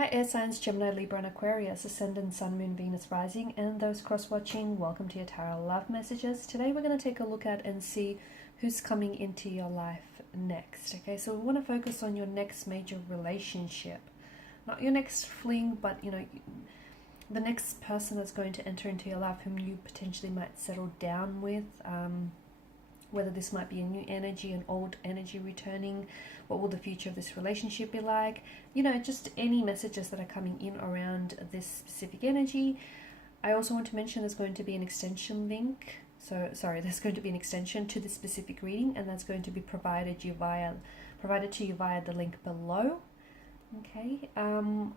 Hi air signs, Gemini, Libra and Aquarius, Ascendant, Sun, Moon, Venus, Rising, and those cross-watching, welcome to your tarot love messages. Today we're going to take a look at and see who's coming into your life next. Okay, so we want to focus on your next major relationship. Not your next fling, but the next person that's going to enter into your life whom you potentially might settle down with. Whether this might be a new energy, an old energy returning, what will the future of this relationship be like? Just any messages that are coming in around this specific energy. I also want to mention there's going to be an extension link. There's going to be an extension to this specific reading, and that's going to be provided to you via the link below. Okay.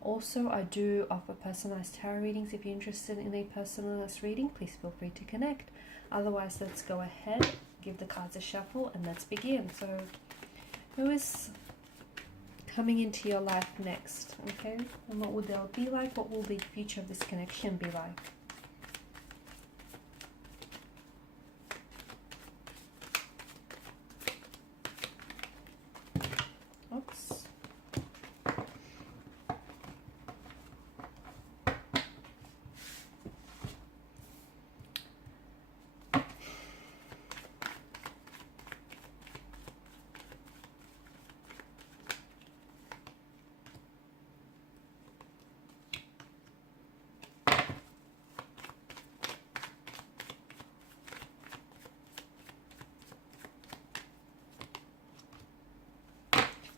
Also, I do offer personalized tarot readings. If you're interested in a personalized reading, please feel free to connect. Otherwise, let's go ahead, give the cards a shuffle, and let's begin. So, who is coming into your life next? Okay, and what will they be like? What will the future of this connection be like? Oops.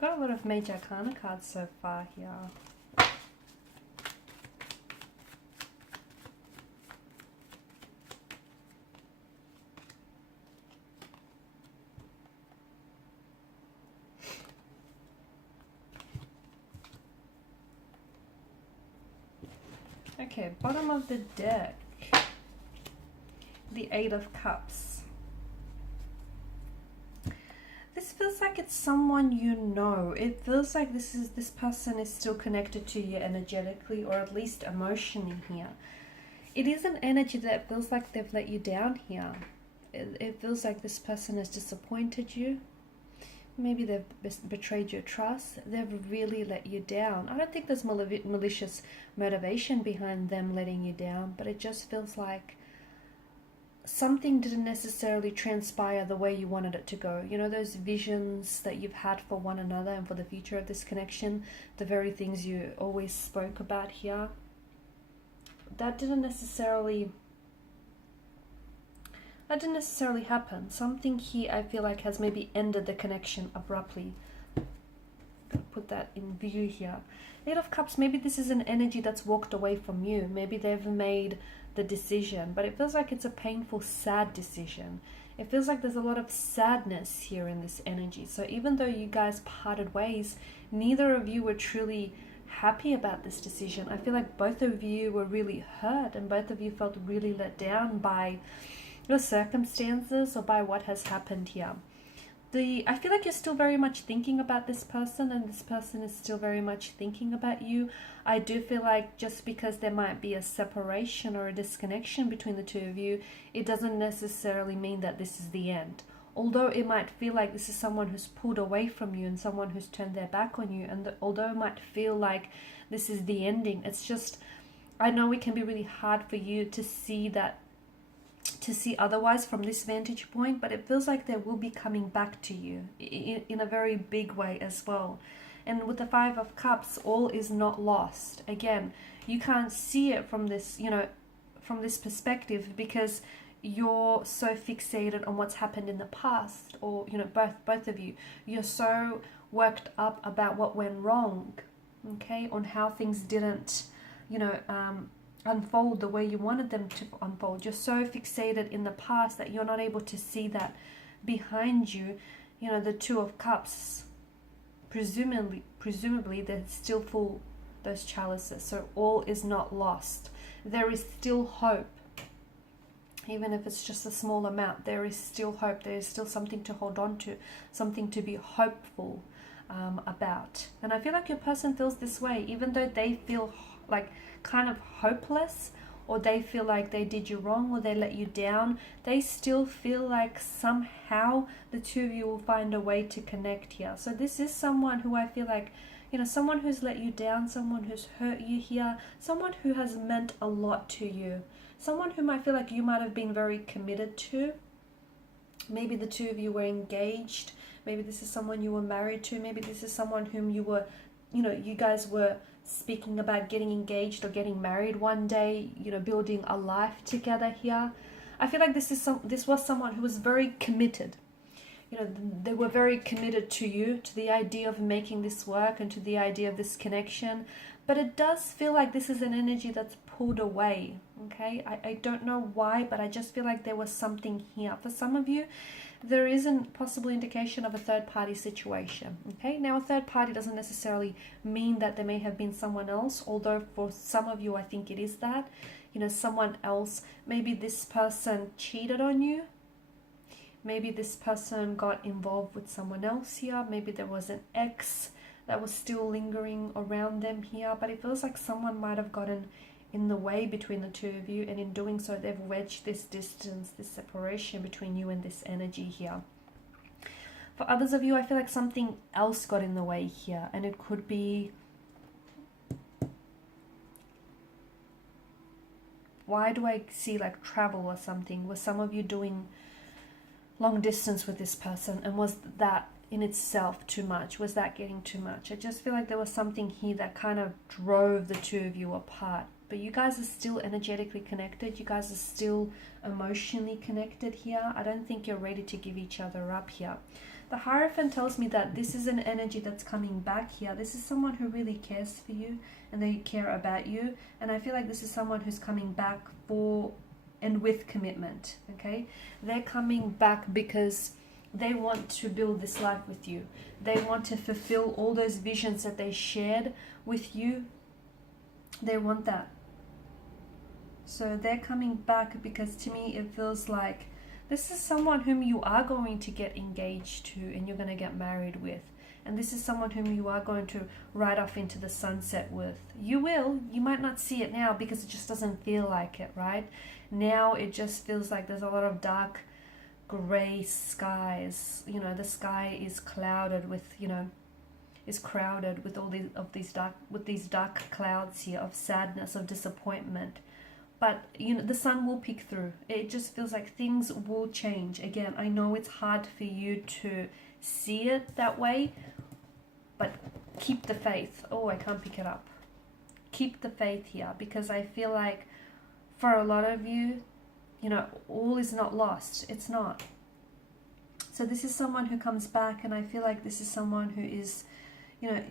Got a lot of major arcana cards so far here. Okay, bottom of the deck, the Eight of Cups. This feels like it's someone you know. It feels like this person is still connected to you energetically, or at least emotionally here. It is an energy that feels like they've let you down here. It feels like this person has disappointed you. Maybe they've betrayed your trust. They've really let you down. I don't think there's malicious motivation behind them letting you down, but it just feels like something didn't necessarily transpire the way you wanted it to go. Those visions that you've had for one another and for the future of this connection, the very things you always spoke about here, that didn't necessarily happen. Something here I feel like has maybe ended the connection abruptly. Gotta put that in view here. Eight of Cups, maybe this is an energy that's walked away from you. Maybe they've made the decision, but it feels like it's a painful, sad decision. It feels like there's a lot of sadness here in this energy. So even though you guys parted ways, neither of you were truly happy about this decision. I feel like both of you were really hurt, and both of you felt really let down by your circumstances or by what has happened here. I feel like you're still very much thinking about this person, and this person is still very much thinking about you. I do feel like just because there might be a separation or a disconnection between the two of you, it doesn't necessarily mean that this is the end. Although it might feel like this is someone who's pulled away from you and someone who's turned their back on you, and although it might feel like this is the ending, it's just, I know it can be really hard for you to see otherwise from this vantage point, but it feels like they will be coming back to you in a very big way as well. And with the Five of Cups, all is not lost. Again, you can't see it from this, from this perspective, because you're so fixated on what's happened in the past, or both of you're so worked up about what went wrong, okay, on how things didn't unfold the way you wanted them to unfold. You're so fixated in the past that you're not able to see that behind you, the Two of Cups, presumably they're still full, those chalices. So all is not lost. There is still hope. Even if it's just a small amount, there is still hope. There is still something to hold on to, something to be hopeful about. And I feel like your person feels this way, even though they feel like kind of hopeless, or they feel like they did you wrong, or they let you down. They still feel like somehow the two of you will find a way to connect here. So this is someone who I feel like You know, someone who's let you down, someone who's hurt you here, someone who has meant a lot to you, someone whom I feel like you might have been very committed to. Maybe the two of you were engaged. Maybe this is someone you were married to. Maybe this is someone whom you were, you know, you guys were speaking about getting engaged or getting married one day, you know, building a life together here. I feel like this was someone who was very committed. You know, they were very committed to you, to the idea of making this work and to the idea of this connection. But it does feel like this is an energy that's pulled away, okay? I don't know why, but I just feel like there was something here. For some of you, there is a possible indication of a third-party situation, okay? Now, a third party doesn't necessarily mean that there may have been someone else, although for some of you, I think it is that. You know, someone else, maybe this person cheated on you. Maybe this person got involved with someone else here. Maybe there was an ex that was still lingering around them here. But it feels like someone might have gotten in the way between the two of you. And in doing so, they've wedged this distance, this separation between you and this energy here. For others of you, I feel like something else got in the way here. And it could be... Why do I see like travel or something? Was some of you doing long distance with this person, and was that in itself too much? Was that getting too much? I just feel like there was something here that kind of drove the two of you apart. But you guys are still energetically connected. You guys are still emotionally connected here. I don't think you're ready to give each other up here. The Hierophant tells me that this is an energy that's coming back here. This is someone who really cares for you and they care about you. And I feel like this is someone who's coming back for and with commitment, okay? They're coming back because they want to build this life with you. They want to fulfill all those visions that they shared with you. They want that. So they're coming back because to me it feels like this is someone whom you are going to get engaged to and you're going to get married with. And this is someone whom you are going to ride off into the sunset with. You will. You might not see it now because it just doesn't feel like it, right? Now it just feels like there's a lot of dark gray skies. You know, the sky is clouded with, you know, is crowded with all these dark clouds here of sadness, of disappointment. But, you know, the sun will peek through. It just feels like things will change. Again, I know it's hard for you to see it that way, but keep the faith. Oh, I can't pick it up. Keep the faith here, because I feel like for a lot of you, you know, all is not lost. It's not. So this is someone who comes back, and I feel like this is someone who is, you know,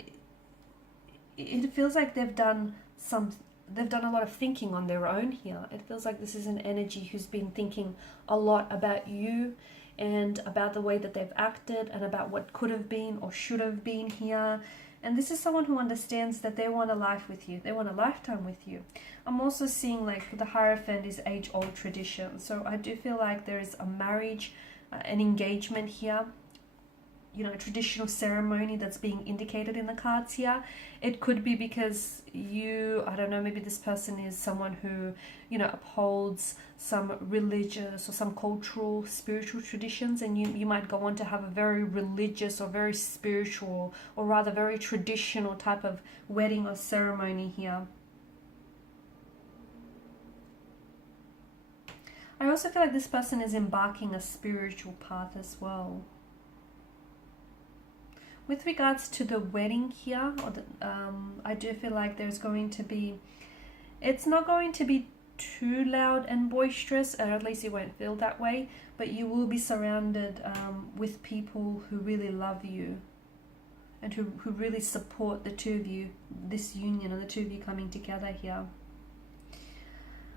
it feels like they've done a lot of thinking on their own here. It feels like this is an energy who's been thinking a lot about you and about the way that they've acted and about what could have been or should have been here. And this is someone who understands that they want a life with you. They want a lifetime with you. I'm also seeing like the Hierophant is age-old tradition. So I do feel like there is a marriage, an engagement here, you know, a traditional ceremony that's being indicated in the cards here. It could be because you, I don't know, maybe this person is someone who, you know, upholds some religious or some cultural, spiritual traditions, and you might go on to have a very religious or very spiritual or rather very traditional type of wedding or ceremony here. I also feel like this person is embarking a spiritual path as well. With regards to the wedding here, I do feel like there's going to be, it's not going to be too loud and boisterous, or at least you won't feel that way, but you will be surrounded with people who really love you and who really support the two of you, this union, and the two of you coming together here.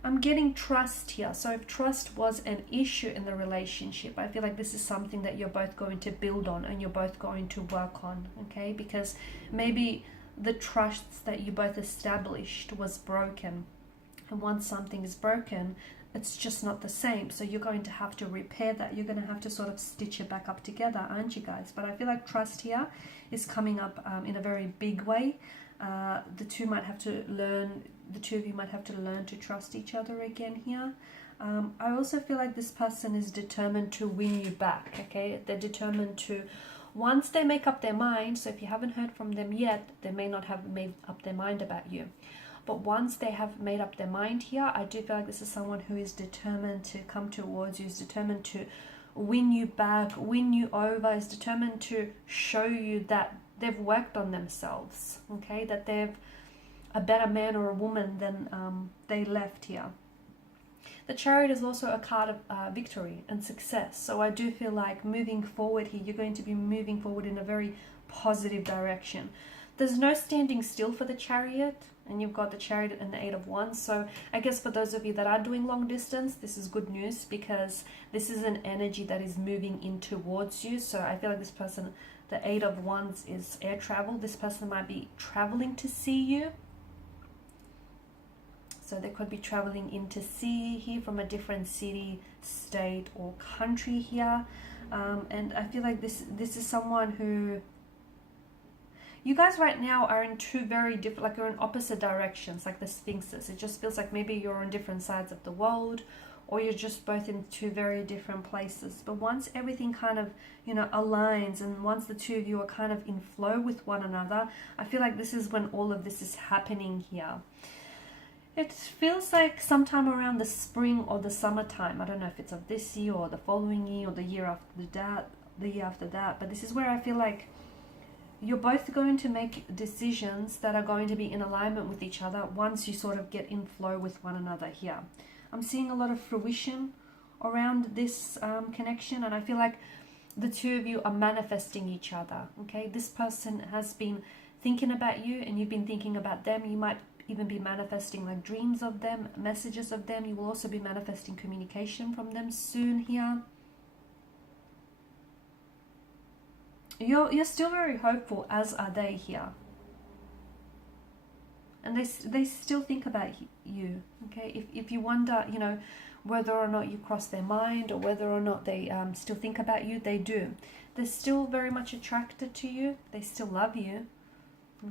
I'm getting trust here. So if trust was an issue in the relationship, I feel like this is something that you're both going to build on and you're both going to work on, okay? Because maybe the trust that you both established was broken. And once something is broken, it's just not the same. So you're going to have to repair that. You're going to have to sort of stitch it back up together, aren't you guys? But I feel like trust here is coming up in a very big way. The two of you might have to learn to trust each other again here. I also feel like this person is determined to win you back, okay? They're determined to Once they make up their mind, so if you haven't heard from them yet, they may not have made up their mind about you. But once they have made up their mind here, I do feel like this is someone who is determined to come towards you, is determined to win you back, win you over, is determined to show you that they've worked on themselves, okay? That they're a better man or a woman than they left here. The Chariot is also a card of victory and success. So I do feel like moving forward here, you're going to be moving forward in a very positive direction. There's no standing still for the Chariot, and you've got the Chariot and the Eight of Wands. So I guess for those of you that are doing long distance, this is good news, because this is an energy that is moving in towards you. So I feel like this person, the Eight of Wands is air travel. This person might be traveling to see you. So they could be traveling in to see you here from a different city, state, or country here. And I feel like this is someone who... You guys right now are in two very different, like you're in opposite directions, like the Sphinxes. It just feels like maybe you're on different sides of the world, or you're just both in two very different places. But once everything kind of, you know, aligns, and once the two of you are kind of in flow with one another, I feel like this is when all of this is happening here. It feels like sometime around the spring or the summertime. I don't know if it's of this year or the following year or the year after that, but this is where I feel like you're both going to make decisions that are going to be in alignment with each other once you sort of get in flow with one another here. I'm seeing a lot of fruition around this connection, and I feel like the two of you are manifesting each other, okay? This person has been thinking about you, and you've been thinking about them. You might even be manifesting like dreams of them, messages of them. You will also be manifesting communication from them soon here. You're still very hopeful, as are they here. And they still think about you, okay? If you wonder, you know, whether or not you cross their mind, or whether or not they still think about you, they do. They're still very much attracted to you. They still love you.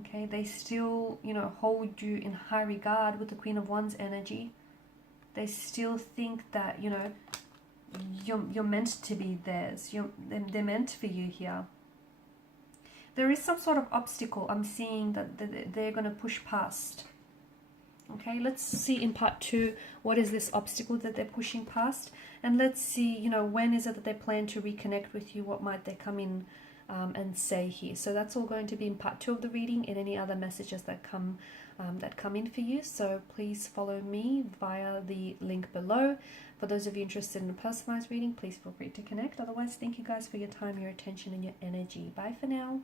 Okay, they still, you know, hold you in high regard with the Queen of Wands energy. They still think that, you know, you're meant to be theirs. They're meant for you here. There is some sort of obstacle I'm seeing that they're going to push past. Okay, let's see in part 2, what is this obstacle that they're pushing past? And let's see, you know, when is it that they plan to reconnect with you? What might they come in and say here? So that's all going to be in part 2 of the reading, and any other messages that come in for you. So please follow me via the link below. For those of you interested in a personalized reading, please feel free to connect. Otherwise, thank you guys for your time, your attention, and your energy. Bye for now.